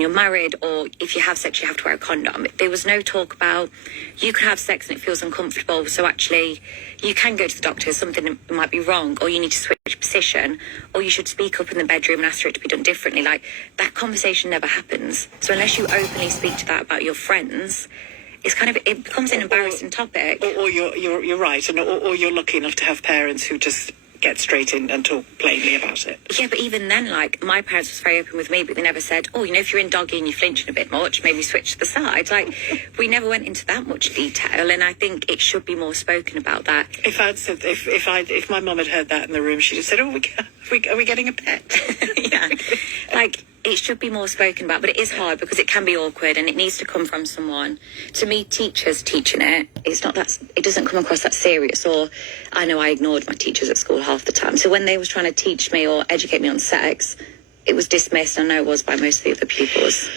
you're married, or if you have sex, you have to wear a condom. There was no talk about you could have sex and it feels uncomfortable, so actually you can go to the doctor, something might be wrong, or you need to switch position, or you should speak up in the bedroom and ask for it to be done differently. Like, that conversation never happens. So unless you openly speak to that about your friends, it's kind of, it becomes an embarrassing topic. Or you're right, or you're lucky enough to have parents who just get straight in and talk plainly about it. Yeah, but even then, like, my parents was very open with me, but they never said, oh, you know, if you're in doggy and you're flinching a bit much, maybe switch to the side. Like, we never went into that much detail, and I think it should be more spoken about that. If my mum had heard that in the room, she'd have said, oh, are we getting a pet? Yeah, like, it should be more spoken about, but it is hard because it can be awkward and it needs to come from someone. To me, teachers teaching it, it's not that, it doesn't come across that serious. Or I know I ignored my teachers at school half the time. So when they was trying to teach me or educate me on sex, it was dismissed. I know it was by most of the other pupils.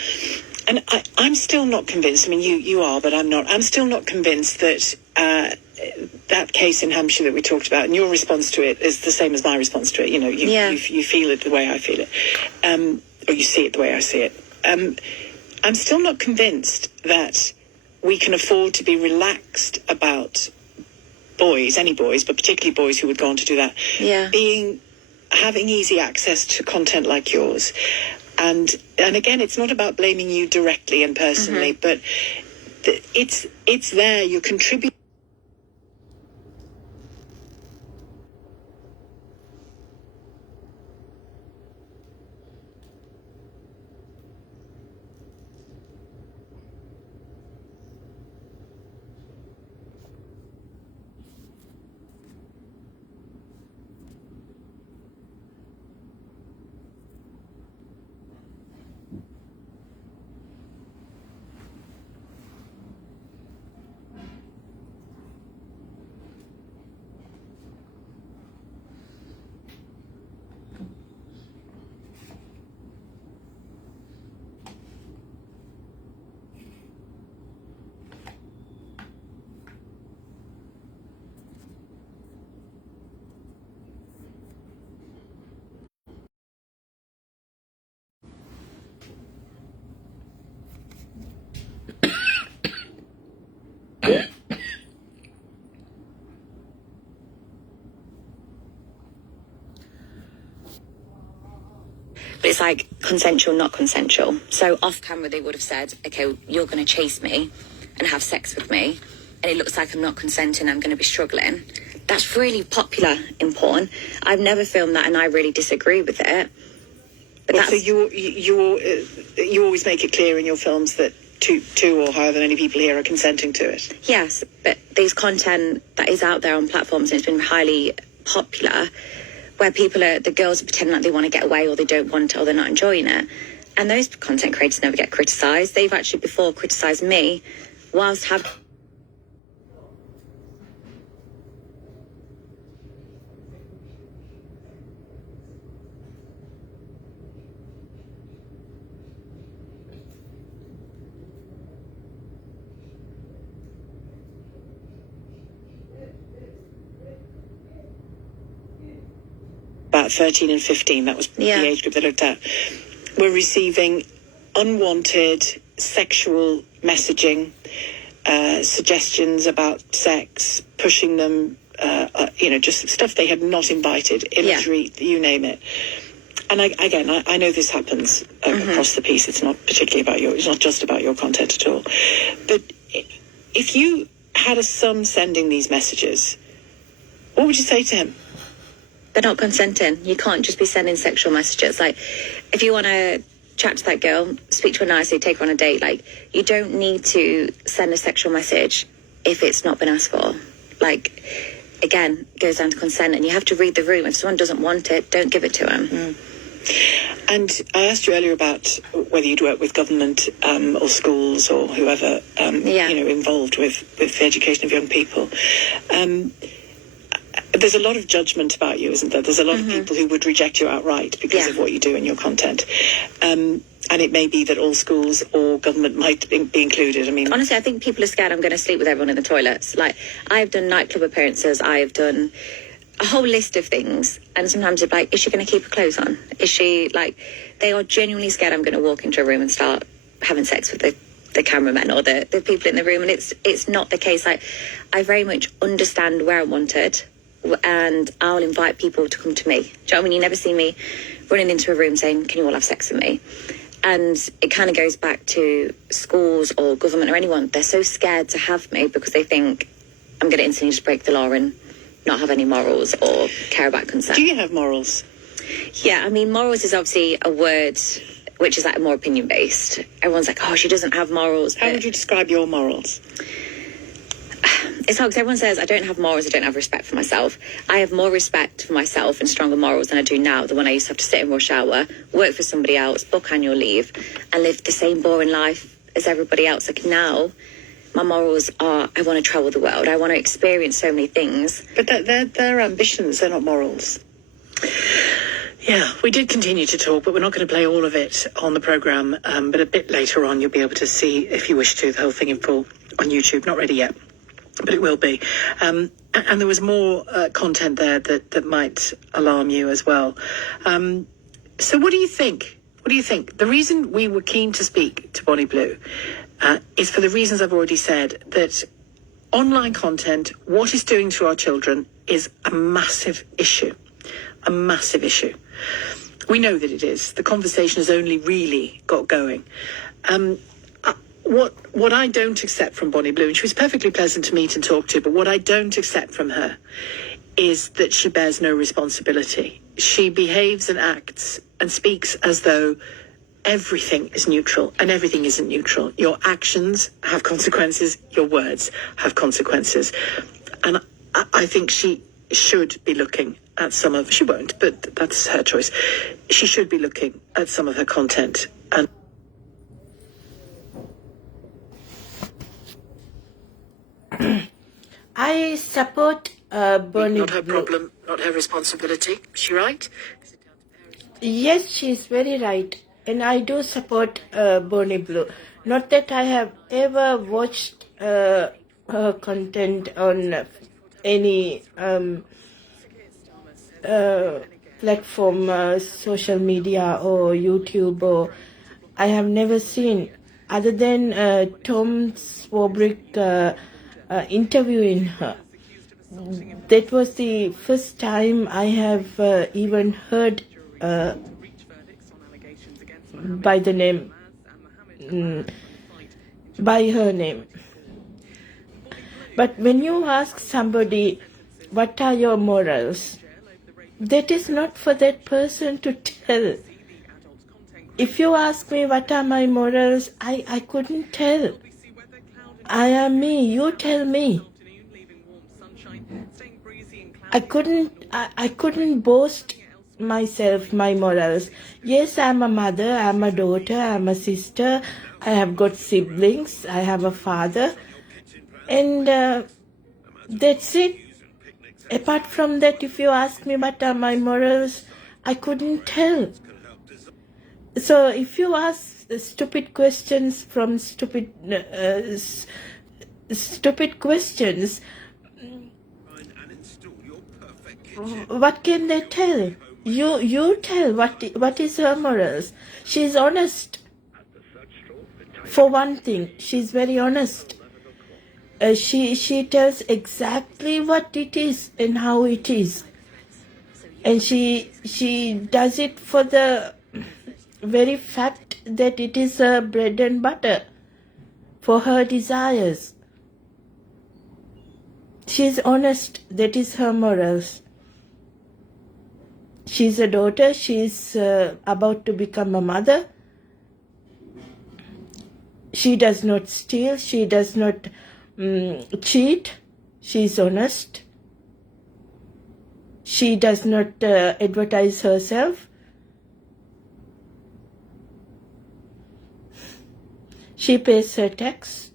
And I'm still not convinced. I mean, you are, but I'm not. I'm still not convinced that that case in Hampshire that we talked about, and your response to it is the same as my response to it. You know, you feel it the way I feel it. Or you see it the way I see it. I'm still not convinced that we can afford to be relaxed about boys, any boys, but particularly boys who would go on to do that, having easy access to content like yours. And again, it's not about blaming you directly and personally, but it's there. You're contributing. But it's like consensual, not consensual. So off camera, they would have said, okay, you're going to chase me and have sex with me, and it looks like I'm not consenting, I'm going to be struggling. That's really popular in porn. I've never filmed that, and I really disagree with it. But so you always make it clear in your films that two or however many people here are consenting to it. Yes, but there's content that is out there on platforms, and it's been highly popular, where the girls are pretending like they want to get away, or they don't want it, or they're not enjoying it. And those content creators never get criticised. They've actually before criticised me whilst having... About 13 and 15, that was the age group they looked at, were receiving unwanted sexual messaging, suggestions about sex, pushing them, just stuff they had not invited, imagery, you name it. And I know this happens across the piece. It's not particularly about it's not just about your content at all. But if you had a son sending these messages, what would you say to him? They're not consenting. You can't just be sending sexual messages. Like, if you want to chat to that girl, speak to her nicely, take her on a date, like, you don't need to send a sexual message if it's not been asked for. Like, again, it goes down to consent, and you have to read the room. If someone doesn't want it, don't give it to them. And I asked you earlier about whether you'd work with government or schools or whoever, involved with the education of young people. There's a lot of judgment about you, isn't there? There's a lot of people who would reject you outright because of what you do in your content. And it may be that all schools or government might be included. I mean, honestly, I think people are scared I'm going to sleep with everyone in the toilets. Like, I've done nightclub appearances. I've done a whole list of things, and sometimes they're like, is she going to keep her clothes on? Is she like, they are genuinely scared I'm going to walk into a room and start having sex with the cameramen or the people in the room, and it's not the case. I very much understand where I'm wanted, and I'll invite people to come to me. Do you know what I mean? You never see me running into a room saying, can you all have sex with me? And it kind of goes back to schools or government or anyone. They're so scared to have me because they think I'm going to instantly just break the law and not have any morals or care about consent. Do you have morals? Yeah, I mean, morals is obviously a word which is like more opinion based. Everyone's like, oh, she doesn't have morals. How would you describe your morals? It's hard because everyone says I don't have morals, I don't have respect for myself. I have more respect for myself and stronger morals than I do now, the one I used to have to sit in rush hour, work for somebody else, book annual leave, and live the same boring life as everybody else. Like now, my morals are I want to travel the world, I want to experience so many things. But they're ambitions, they're not morals. Yeah, we did continue to talk, but we're not going to play all of it on the programme. But a bit later on, you'll be able to see, if you wish to, the whole thing in full on YouTube. Not ready yet, but it will be. And there was more content there that might alarm you as well. So what do you think? What do you think? The reason we were keen to speak to Bonnie Blue is for the reasons I've already said, that online content, what it's doing to our children, is a massive issue. A massive issue. We know that it is. The conversation has only really got going. What I don't accept from Bonnie Blue, and she was perfectly pleasant to meet and talk to, but what I don't accept from her is that she bears no responsibility. She behaves and acts and speaks as though everything is neutral, and everything isn't neutral. Your actions have consequences, your words have consequences. And I think she should be looking at some of, she won't, but that's her choice. She should be looking at some of her content. And I support Bonnie not her Blue. problem, not her responsibility. Is she right? Yes, she's very right. And I do support Bonnie Blue. Not that I have ever watched her content on any platform, social media or YouTube, or I have never seen, other than Tom Swarbrick interviewing her. That was the first time I have even heard by the name, by her name. But when you ask somebody, what are your morals? That is not for that person to tell. If you ask me what are my morals, I couldn't tell. I am me, you tell me. I couldn't boast myself, my morals. Yes, I'm a mother, I'm a daughter, I'm a sister, I have got siblings, I have a father, and that's it. Apart from that, if you ask me what are my morals, I couldn't tell. So if you ask stupid questions from stupid questions, what can they tell? You tell what is her morals. She's honest. For one thing, she's very honest. She tells exactly what it is and how it is, and she does it for the very fact that it is her bread and butter for her desires. She's honest. That is her morals. She's a daughter. She's about to become a mother. She does not steal. She does not cheat. She's honest. She does not advertise herself. She pays her tax.